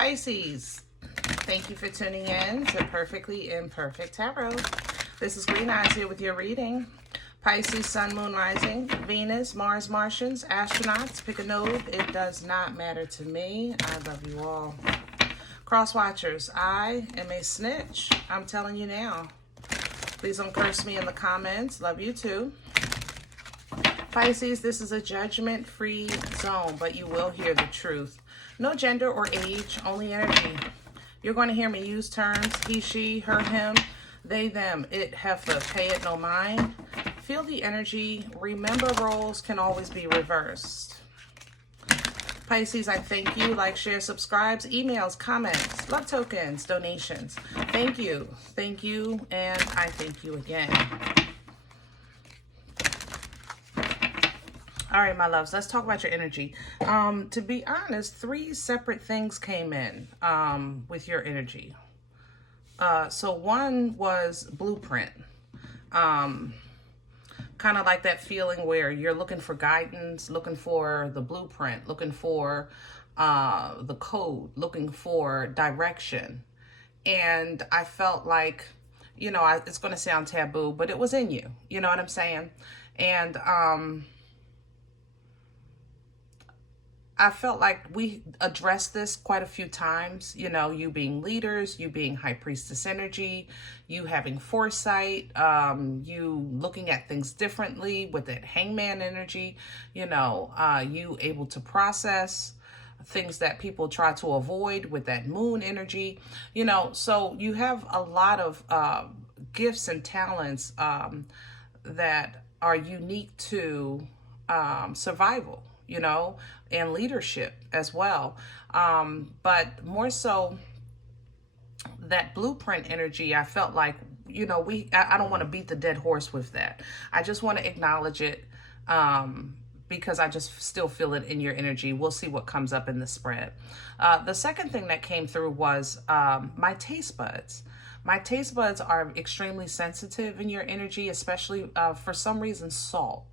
Pisces, thank you for tuning in to Perfectly Imperfect Tarot. This is Green Eyes here with your reading. Pisces, Sun, Moon, Rising, Venus, Mars, Martians, astronauts. Pick a node. It does not matter to me. I love you all. Cross watchers, I am a snitch. I'm telling you now. Please don't curse me in the comments. Love you too. Pisces, this is a judgment-free zone, but you will hear the truth. No gender or age, only energy. You're going to hear me use terms he, she, her, him, they, them, it, heifer, pay it no mind. Feel the energy. Remember, roles can always be reversed. Pisces, I thank you. Like, share, subscribes, emails, comments, love tokens, donations. Thank you, and I thank you again. All right, my loves, let's talk about your energy. To be honest, 3 separate things came in with your energy. So one was blueprint. Kind of like that feeling where you're looking for guidance, looking for the blueprint, looking for the code, looking for direction. And I felt like, you know, it's going to sound taboo, but it was in you. You know what I'm saying? And I felt like we addressed this quite a few times, you know, you being leaders, you being high priestess energy, you having foresight, you looking at things differently with that hangman energy, you know, you able to process things that people try to avoid with that moon energy, you know, so you have a lot of gifts and talents that are unique to survival, you know, and leadership as well. But more so that blueprint energy, I felt like, you know, I don't want to beat the dead horse with that. I just want to acknowledge it because I just still feel it in your energy. We'll see what comes up in the spread. The second thing that came through was my taste buds. My taste buds are extremely sensitive in your energy, especially for some reason, salt.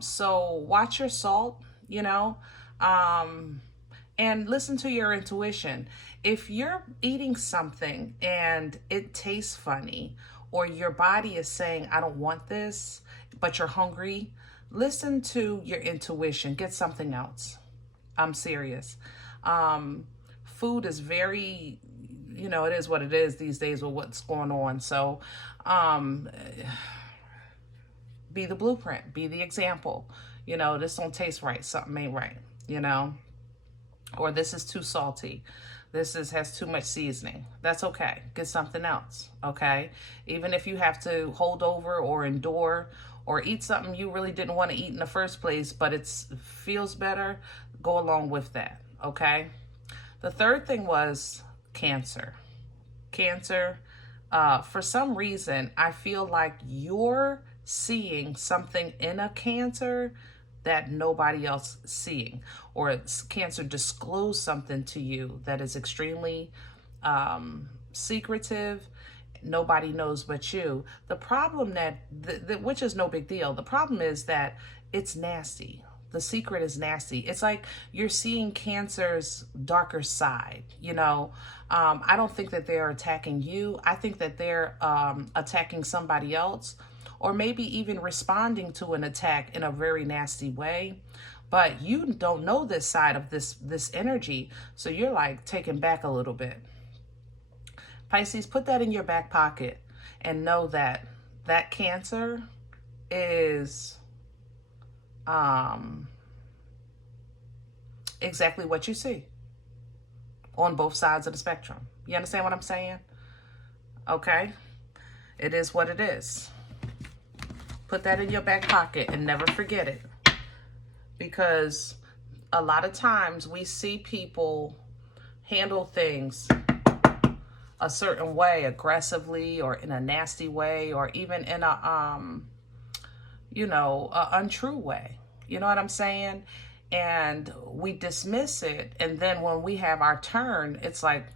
So watch your salt, you know, and listen to your intuition. If you're eating something and it tastes funny, or your body is saying, I don't want this, but you're hungry, listen to your intuition. Get something else. I'm serious. Food is very, you know, it is what it is these days with what's going on. So, be the blueprint, be the example. You know, this don't taste right, something ain't right, you know, or this is too salty, has too much seasoning. That's okay. Get something else, okay? Even if you have to hold over or endure or eat something you really didn't want to eat in the first place, but it feels better, go along with that, okay? The third thing was Cancer. Cancer, for some reason, I feel like you're seeing something in a Cancer that nobody else is seeing, or Cancer disclose something to you that is extremely secretive. Nobody knows but you. The problem which is no big deal. The problem is that it's nasty. The secret is nasty. It's like you're seeing Cancer's darker side, you know. I don't think that they're attacking you. I think that they're attacking somebody else, or maybe even responding to an attack in a very nasty way. But you don't know this side of this energy, so you're like taken back a little bit. Pisces, put that in your back pocket and know that that Cancer is exactly what you see on both sides of the spectrum. You understand what I'm saying? Okay? It is what it is. Put that in your back pocket and never forget it. Because a lot of times we see people handle things a certain way, aggressively or in a nasty way, or even in a, you know, a untrue way. You know what I'm saying? And we dismiss it. And then when we have our turn, it's like,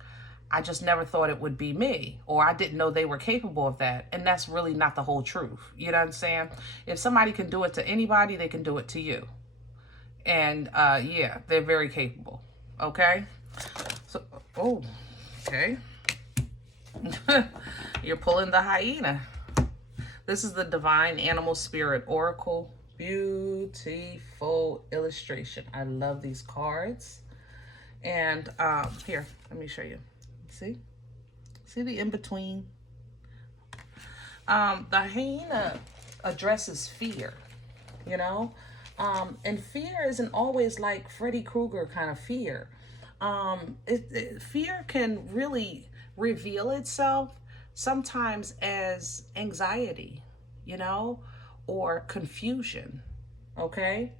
I just never thought it would be me, or I didn't know they were capable of that. And that's really not the whole truth. You know what I'm saying? If somebody can do it to anybody, they can do it to you. And yeah, they're very capable. Okay. So, oh, okay. You're pulling the hyena. This is the Divine Animal Spirit Oracle. Beautiful illustration. I love these cards. And here, let me show you. See the in-between? The hyena addresses fear, you know? And fear isn't always like Freddy Krueger kind of fear. Fear can really reveal itself sometimes as anxiety, you know, or confusion, okay?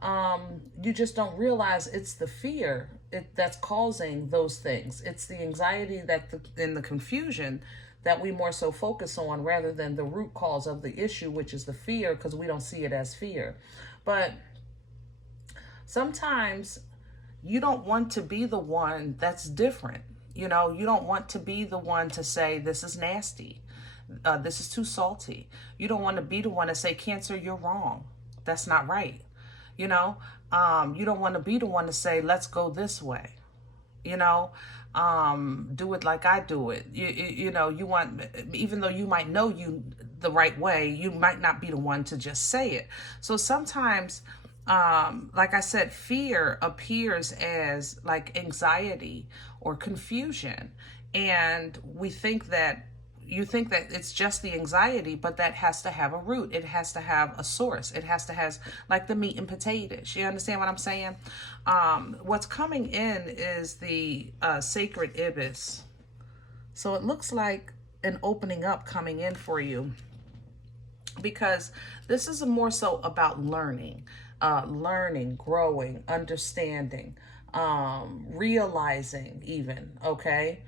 You just don't realize it's the fear that's causing those things. It's the anxiety and the confusion that we more so focus on rather than the root cause of the issue, which is the fear, because we don't see it as fear. But sometimes you don't want to be the one that's different. You know, you don't want to be the one to say, this is nasty. This is too salty. You don't want to be the one to say, Cancer, you're wrong. That's not right. You know, you don't want to be the one to say, let's go this way. You know, do it like I do it. You know, you want, even though you might know the right way, you might not be the one to just say it. So sometimes, like I said, fear appears as like anxiety or confusion. And you think that it's just the anxiety, but that has to have a root. It has to have a source. It has to have like the meat and potatoes. You understand what I'm saying? What's coming in is the sacred ibis. So it looks like an opening up coming in for you, because this is more so about learning, growing, understanding, realizing even, okay?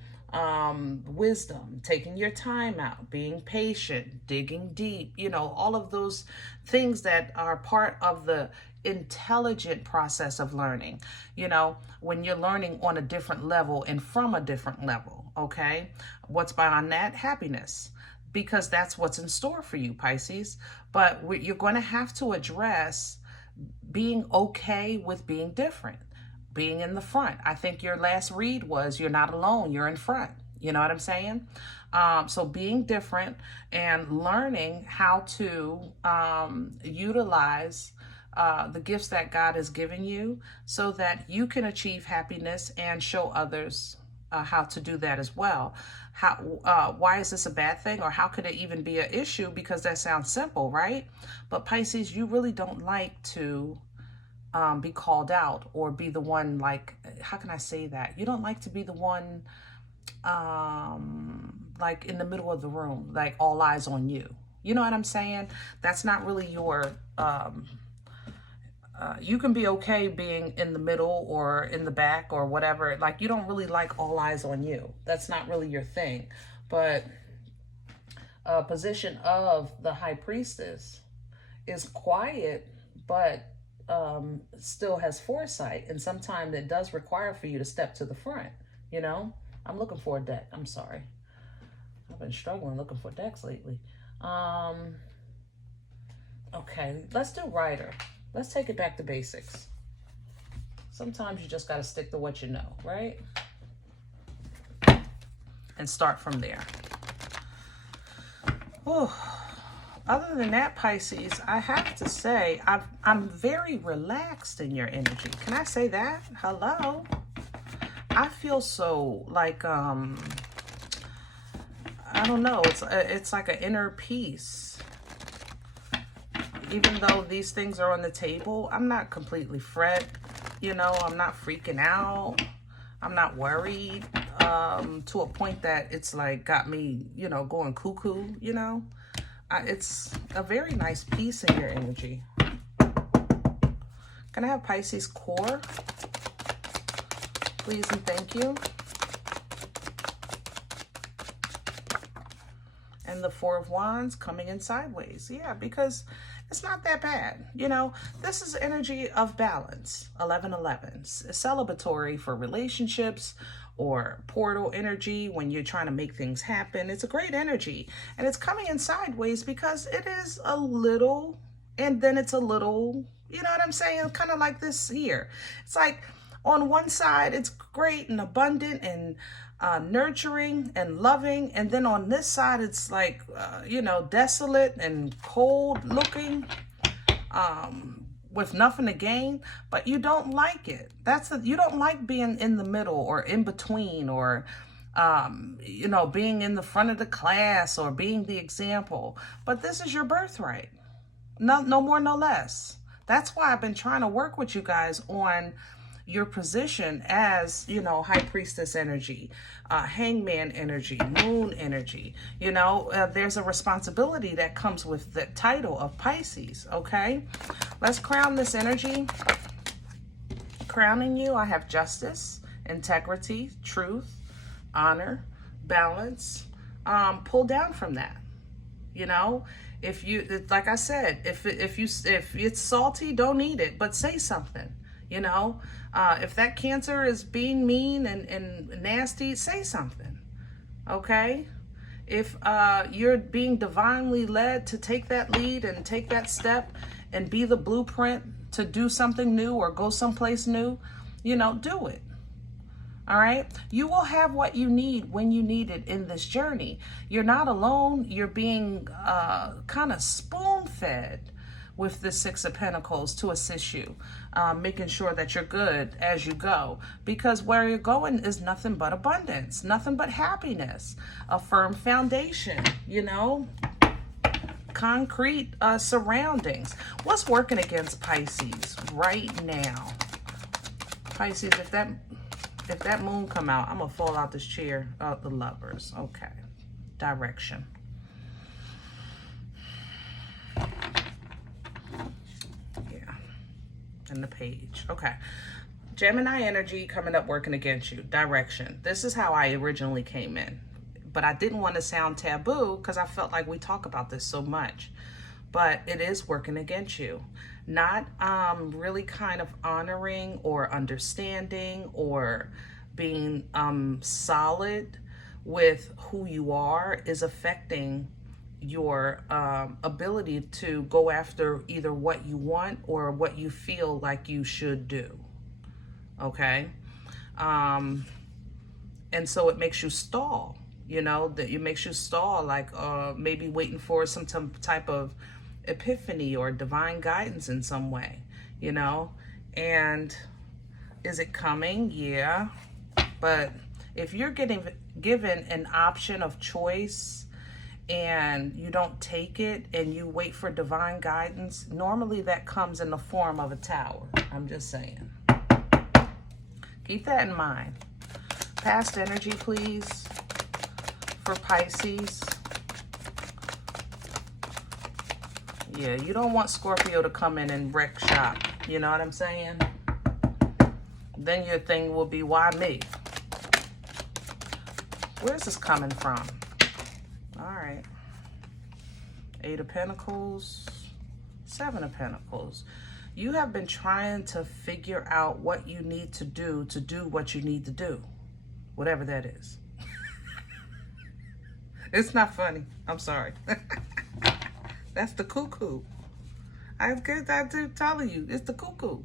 Wisdom, taking your time out, being patient, digging deep, you know, all of those things that are part of the intelligent process of learning, you know, when you're learning on a different level and from a different level, okay? What's beyond that? Happiness, because that's what's in store for you, Pisces. But you're going to have to address being okay with being different. Being in the front. I think your last read was you're not alone, you're in front. You know what I'm saying? So being different and learning how to utilize the gifts that God has given you so that you can achieve happiness and show others how to do that as well. Why is this a bad thing, or how could it even be an issue? Because that sounds simple, right? But Pisces, you really don't like to be called out or be the one, like, how can I say that? You don't like to be the one like in the middle of the room, like all eyes on you. You know what I'm saying? That's not really your, you can be okay being in the middle or in the back or whatever. Like, you don't really like all eyes on you. That's not really your thing. But a position of the High Priestess is quiet, but still has foresight, and sometimes it does require for you to step to the front, you know? I'm looking for a deck. I'm sorry. I've been struggling looking for decks lately. Okay, let's do Rider. Let's take it back to basics. Sometimes you just got to stick to what you know, right? And start from there. Oh. Other than that, Pisces, I have to say, I'm very relaxed in your energy. Can I say that? Hello? I feel so like, I don't know, it's like an inner peace. Even though these things are on the table, I'm not completely fret, you know, I'm not freaking out. I'm not worried to a point that it's like got me, you know, going cuckoo, you know. It's a very nice piece in your energy. Can I have Pisces core? Please and thank you. And the Four of Wands coming in sideways. Yeah, because it's not that bad. You know, this is energy of balance. 1111. Celebratory for relationships, or portal energy when you're trying to make things happen. It's a great energy. And it's coming in sideways because it is a little, and then it's a little, you know what I'm saying? Kind of like this here. It's like On one side, it's great and abundant and nurturing and loving. And then on this side, it's like, desolate and cold looking, with nothing to gain, but you don't like it. You don't like being in the middle or in between, or being in the front of the class or being the example. But this is your birthright. No more, no less. That's why I've been trying to work with you guys on your position as, High Priestess energy, Hangman energy, Moon energy. There's a responsibility that comes with the title of Pisces, okay? Let's crown this energy. Crowning you, I have justice, integrity, truth, honor, balance. Pull down from that. If you, like I said, if it's salty, don't eat it, but say something. If that Cancer is being mean and nasty, say something. Okay? If you're being divinely led to take that lead and take that step and be the blueprint to do something new or go someplace new, do it. All right? You will have what you need when you need it in this journey. You're not alone. You're being kind of spoon-fed with the Six of Pentacles to assist you, making sure that you're good as you go. Because where you're going is nothing but abundance, nothing but happiness, a firm foundation, concrete surroundings. What's working against Pisces right now? Pisces, if that moon come out, I'm gonna fall out this chair. The Lovers, okay. Direction. And the Page. Okay. Gemini energy coming up working against you. Direction. This is how I originally came in. But I didn't want to sound taboo because I felt like we talk about this so much. But it is working against you. Not really kind of honoring or understanding or being solid with who you are is affecting your ability to go after either what you want or what you feel like you should do. Okay? And so it makes you stall, that it makes you stall, like maybe waiting for some type of epiphany or divine guidance in some way, and is it coming? Yeah. But if you're given an option of choice and you don't take it and you wait for divine guidance, normally that comes in the form of a tower. I'm just saying. Keep that in mind. Past energy, please, for Pisces. Yeah, you don't want Scorpio to come in and wreck shop. You know what I'm saying? Then your thing will be, why me? Where's this coming from? All right. 8 of Pentacles, 7 of Pentacles. You have been trying to figure out what you need to do what you need to do. Whatever that is. It's not funny. I'm sorry. That's the cuckoo. I do tell you, it's the cuckoo.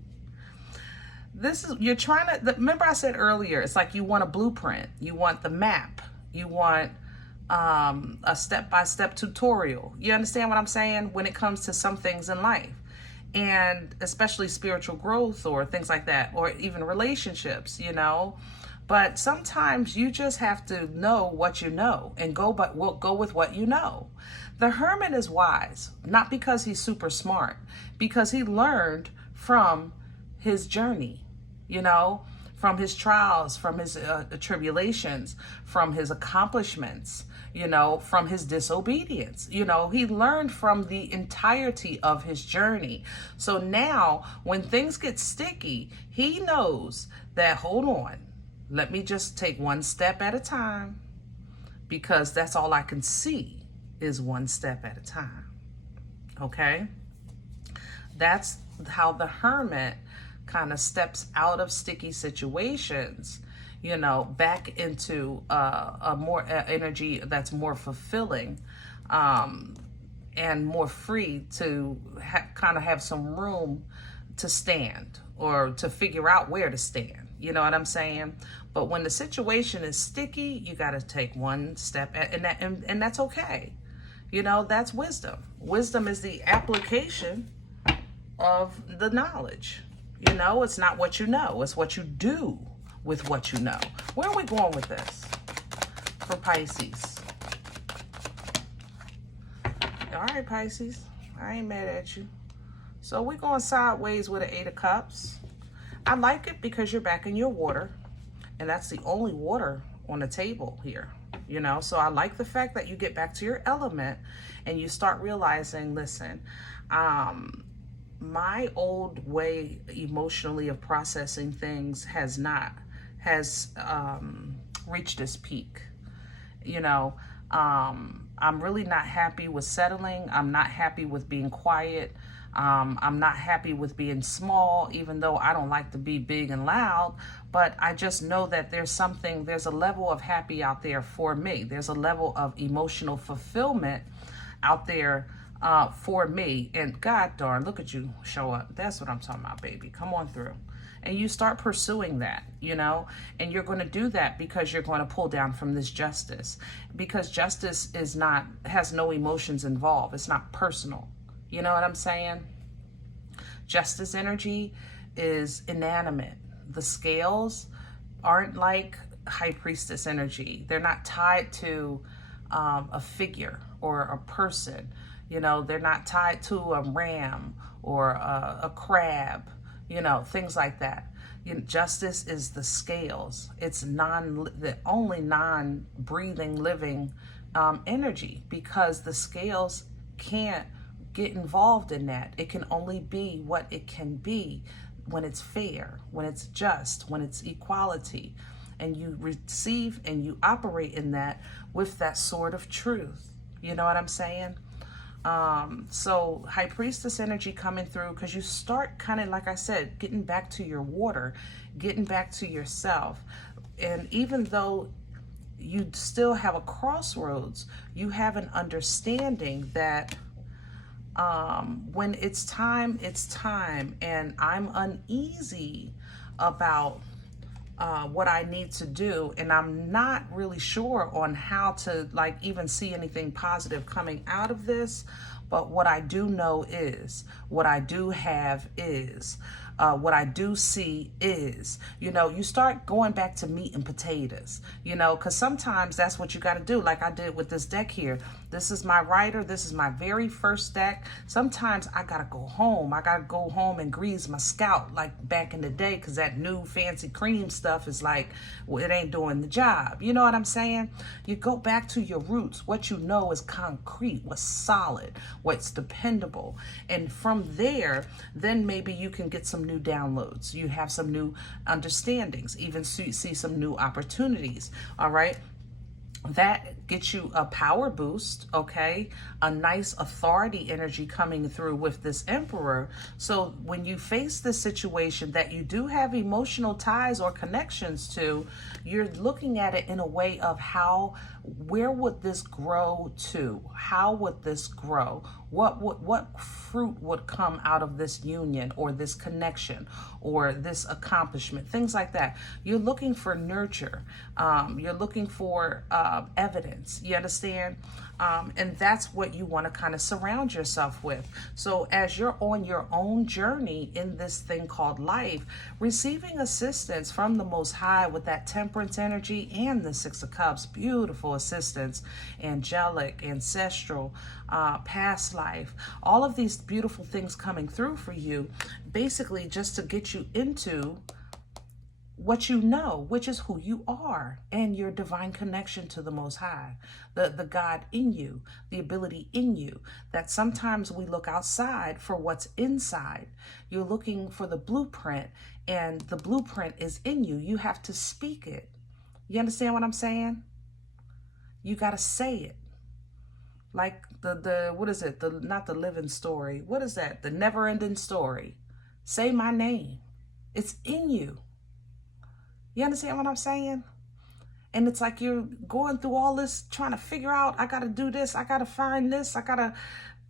You're trying to, remember I said earlier, it's like you want a blueprint. You want the map. You want a step-by-step tutorial. You understand what I'm saying? When it comes to some things in life, and especially spiritual growth or things like that, or even relationships, but sometimes you just have to know what you know and go with what you know. The Hermit is wise, not because he's super smart, because he learned from his journey, from his trials, from his tribulations, from his accomplishments, from his disobedience. He learned from the entirety of his journey. So now when things get sticky, he knows that, hold on, let me just take one step at a time, because that's all I can see is one step at a time. Okay? That's how the Hermit kind of steps out of sticky situations, back into a more energy that's more fulfilling, and more free to kind of have some room to stand or to figure out where to stand. You know what I'm saying? But when the situation is sticky, you got to take one step and that's okay. You know, that's wisdom. Wisdom is the application of the knowledge. You know, it's not what you know, it's what you do with what you know. Where are we going with this for Pisces? All right, Pisces, I ain't mad at you. So we're going sideways with an 8 of Cups. I like it because you're back in your water, and that's the only water on the table here, you know? So I like the fact that you get back to your element and you start realizing, listen, my old way emotionally of processing things has reached its peak. You know, I'm really not happy with settling. I'm not happy with being quiet. I'm not happy with being small, even though I don't like to be big and loud, but I just know that there's a level of happy out there for me. There's a level of emotional fulfillment out there for me. And God darn, look at you show up. That's what I'm talking about, baby. Come on through. And you start pursuing that, you know, and you're going to do that because you're going to pull down from this justice, because justice has no emotions involved. It's not personal. You know what I'm saying? Justice energy is inanimate. The scales aren't like High Priestess energy. They're not tied to a figure or a person. You know, they're not tied to a ram or a crab, you know, things like that. Justice is the scales. It's the only non-breathing, living energy, because the scales can't get involved in that. It can only be what it can be when it's fair, when it's just, when it's equality. And you receive and you operate in that with that sword of truth. You know what I'm saying? So High Priestess energy coming through, because you start kind of, like I said, getting back to your water, getting back to yourself. And even though you still have a crossroads, you have an understanding that when it's time, it's time. And I'm uneasy about what I need to do, and I'm not really sure on how to even see anything positive coming out of this. But what I do know is, what I do have is, what I do see is, you know, you start going back to meat and potatoes, you know, because sometimes that's what you got to do. Like I did with this deck here. This is my writer. This is my very first deck. Sometimes I got to go home. I got to go home and grease my scalp like back in the day, because that new fancy cream stuff is like, well, it ain't doing the job. You know what I'm saying? You go back to your roots. What you know is concrete, what's solid, what's dependable. And from there, then maybe you can get some new downloads. You have some new understandings, even see some new opportunities. All right. That gets you a power boost, okay? A nice authority energy coming through with this Emperor. So when you face this situation that you do have emotional ties or connections to, you're looking at it in a way of where would this grow to? How would this grow? What fruit would come out of this union or this connection or this accomplishment? Things like that. You're looking for nurture. You're looking for evidence. You understand? And that's what you want to kind of surround yourself with. So as you're on your own journey in this thing called life, receiving assistance from the Most High with that Temperance energy and the Six of Cups, beautiful assistance, angelic, ancestral, past life, all of these beautiful things coming through for you, basically just to get you into what you know, which is who you are and your divine connection to the Most High, the God in you, the ability in you, that sometimes we look outside for what's inside. You're looking for the blueprint, and the blueprint is in you. You have to speak it. You understand what I'm saying? You got to say it. Like what is it? Not the living story. What is that? The never ending story. Say my name. It's in you. You understand what I'm saying? And it's like you're going through all this, trying to figure out, I got to do this. I got to find this. I got to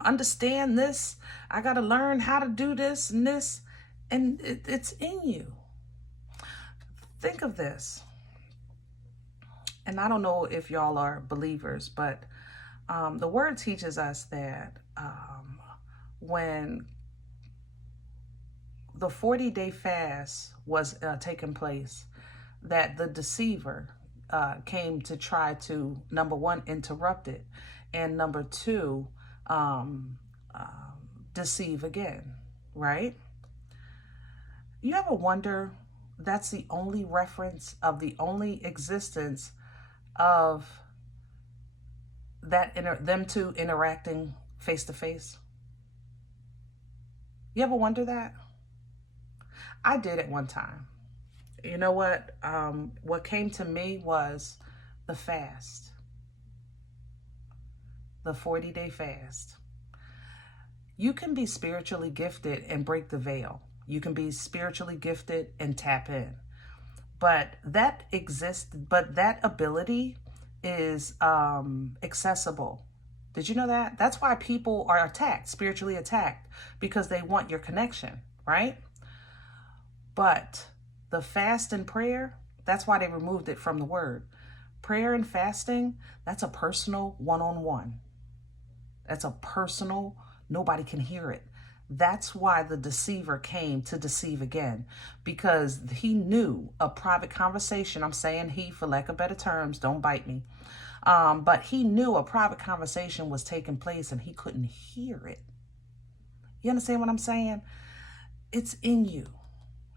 understand this. I got to learn how to do this and this. And it's in you. Think of this. And I don't know if y'all are believers, but the word teaches us that when the 40-day fast was taking place, that the deceiver came to try to, number one, interrupt it, and number two, deceive again, right? You ever wonder, that's the only reference of the only existence of that them two interacting face to face? You ever wonder that? I did at one time. You know what? What came to me was the fast, the 40-day fast. You can be spiritually gifted and break the veil. You can be spiritually gifted and tap in. But that exists, but that ability is accessible. Did you know that? That's why people are attacked, spiritually attacked, because they want your connection, right? But the fast and prayer, that's why they removed it from the word. Prayer and fasting, that's a personal one-on-one. That's a personal, nobody can hear it. That's why the deceiver came to deceive again, because he knew a private conversation. I'm saying he, for lack of better terms, don't bite me. But he knew a private conversation was taking place and he couldn't hear it. You understand what I'm saying? It's in you.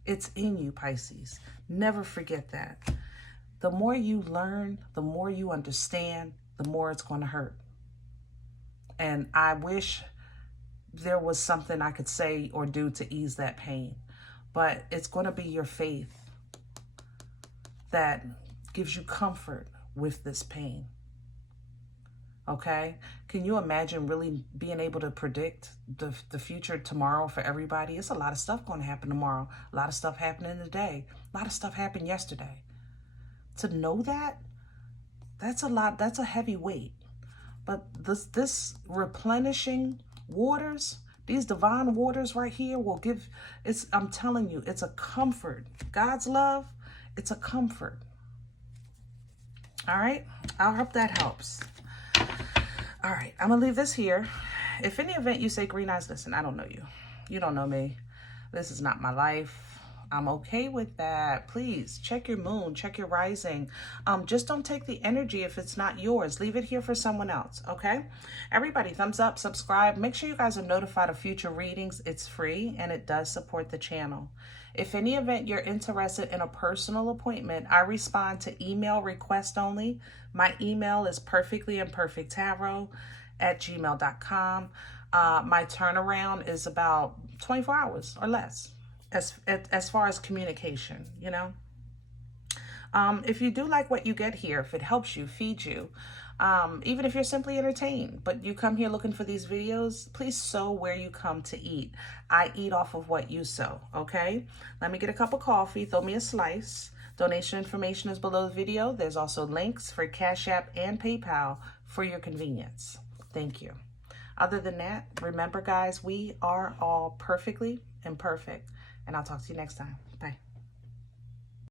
It's in you, Pisces. Never forget that. The more you learn, the more you understand, the more it's going to hurt. And I wish there was something I could say or do to ease that pain. But it's going to be your faith that gives you comfort with this pain. Okay? Can you imagine really being able to predict the future tomorrow for everybody? It's a lot of stuff going to happen tomorrow. A lot of stuff happening today. A lot of stuff happened yesterday. To know that, that's a lot. That's a heavy weight. But this replenishing waters, these divine waters right here will give, I'm telling you, it's a comfort. God's love, it's a comfort. All right? I hope that helps. All right, I'm going to leave this here. If any event you say, Green Eyes, listen, I don't know you. You don't know me. This is not my life. I'm okay with that. Please check your moon, check your rising. Just don't take the energy if it's not yours. Leave it here for someone else, okay? Everybody, thumbs up, subscribe. Make sure you guys are notified of future readings. It's free and it does support the channel. If any event you're interested in a personal appointment, I respond to email request only. My email is perfectlyimperfecttarot@gmail.com. My turnaround is about 24 hours or less as far as communication, you know. If you do like what you get here, if it helps you, feed you, even if you're simply entertained, but you come here looking for these videos, please sow where you come to eat. I eat off of what you sow, okay? Let me get a cup of coffee, throw me a slice. Donation information is below the video. There's also links for Cash App and PayPal for your convenience. Thank you. Other than that, remember guys, we are all perfectly imperfect, and I'll talk to you next time.